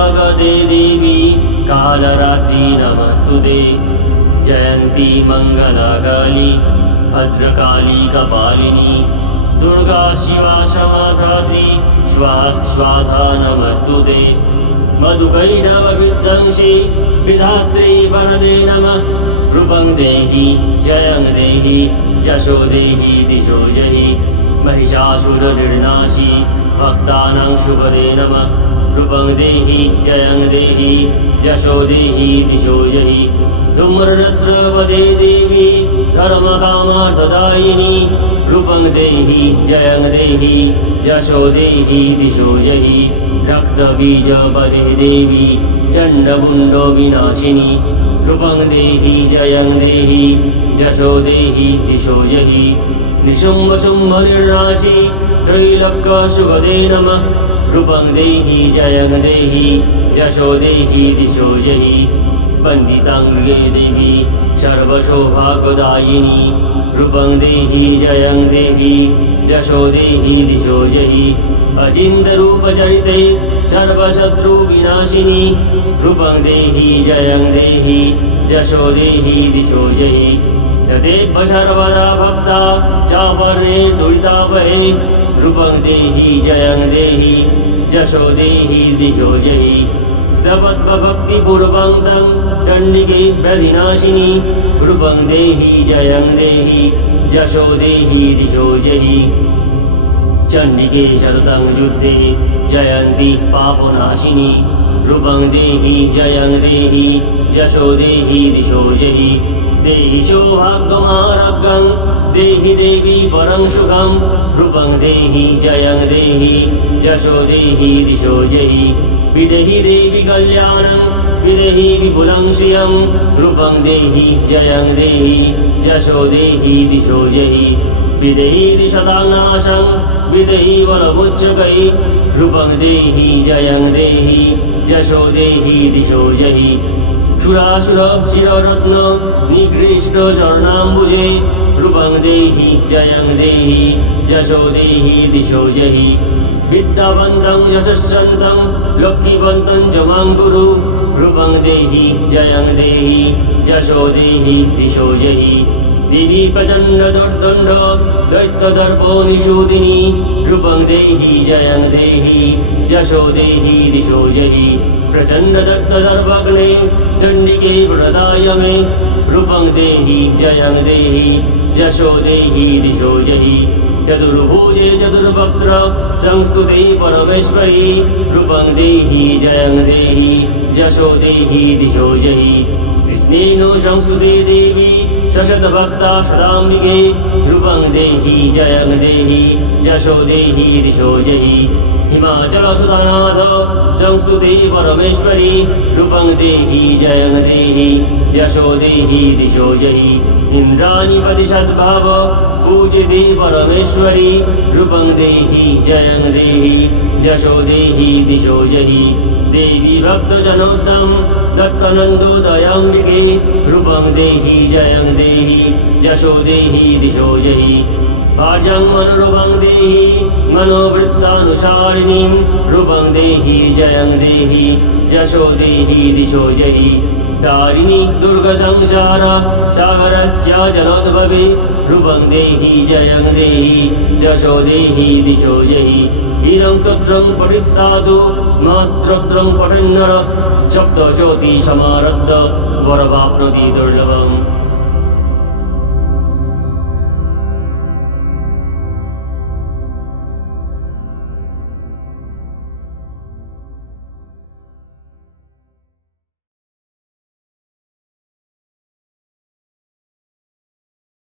शरणागते देवी कालरात्रि नमस्तुते। जयन्ती मङ्गलाकाली भद्रकाली कपालिनी दुर्गा शिवा क्षमाधात्री स्वाहा नमस्तुते। मधुकैटवविध्वंसी विधात्री वरदे नमः। रूपं देहि जयं देहि यशो देहि दिशो जहि। महिषासुरनिर्नाशी भक्तानां शुभदे नमः। रूपं देहि जयं देहि यशो देहि दिशो जहि। धूम्ररत्नवदे देवी धर्मकामार्थदायिनी रूपं देहि जयं देहि यशो देहि दिशो जहि। रक्तबीजपदे देवी चण्डमुण्डो विनाशिनी रूपं देहि जयं देहि यशो देहि दिशो जहि। निशुम्भशुम्भनिर्नाशी त्रैलोक्यसुखदे नमः। रूपं देहि जयं देहि यशो देहि दिशो जहि। वन्दिताङ्गे देवी सर्वसौभाग्यदायिनी रूपं देहि जयं देहि यशो देहि दिशो जहि। अचिन्त्यरूपचरिते सर्वशत्रुविनाशिनी रूपं देहि जयं देहि यशो देहि दिशो जहि। यतेऽप्य सर्वदा भक्ता चापरे दुरितापहे रूपं देहि जयं देहि यशो देहि दिशो जहि। सपत्वभक्तिपूर्वं तं चण्डिके व्याधिनाशिनी रूपं देहि जयं देहि यशो देहि दिशो जहि। चण्डिके शरदं युद्धे जयन्ती पापनाशिनी रूपं देहि जयं देहि यशो देहि दिशो जहि। देहि सौभाग्यमारोग्यं देहि देवी परं सुखं रूपं देहि जयं देहि यशो देहि दिशो जहि। विदेहि देवी कल्याणं विदेहि विपुलं श्रियं रूपं देहि जयं देहि यशो देहि दिशो जहि। विदेहि दिशतानाशं विदेहि वरमुच्चकै रूपं देहि जयं देहि यशो देहि दिशो जहि। सुरासुरशिररत्न निकृष्ट चरणाम्बुजे रूपं देहि जयं देहि यशो देहि दिशो जहि। विद्यावन्तं यशस्वन्तं लक्ष्मीवन्तं च मां कुरु रूपं देहि जयं देहि यशो देहि दिशो जहि। देवी प्रचण्डदुर्दण्ड दैत्यदर्पो निषूदिनी रूपं देहि जयं देहि यशो देहि दिशो जहि। प्रचण्डदग्धदर्पग्ने चण्डिके प्रणदाय मे रूपं देहि जयं देहि यशो देहि दिशो जहि। चतुर्भुजे चतुर्वक्त्र संस्तुते परमेश्वरी रूपं देहि जयं देहि यशो देहि दिशो जहि। कृष्णेन संस्तुते देवी शशतभक्ता सदाम्बिके रूपं देहि जयं देहि यशो देहि दिशो जहि। हिमाचलसुतनाथ संस्तुते परमेश्वरी रूपं देहि जयं देहि यशो देहि दिशो जहि। इन्द्राणीपति सद्भाव पूजिते परमेश्वरी रूपं देहि जयं देहि यशो देहि दिशो जहि। देवी भक्तजनोत्तम दत्तनन्दोदयाम्बिके रूपं देहि जयं देहि यशो देहि दिशो जहि। भार्यां मनोरूपं देहि मनोवृत्तानुसारिणीं रूपं देहि जयं देहि यशो देहि दिशो जहि। तारिणी दुर्गसंसार सागरस्य जलोद्भवे रूपं देहि जयं देहि यशो देहि दिशो जहि। इदं स्तोत्रं पठित्तातु स्तोत्रं पठन्नर सप्तशोति समारब्ध वरवाप्नोति दुर्लभम्।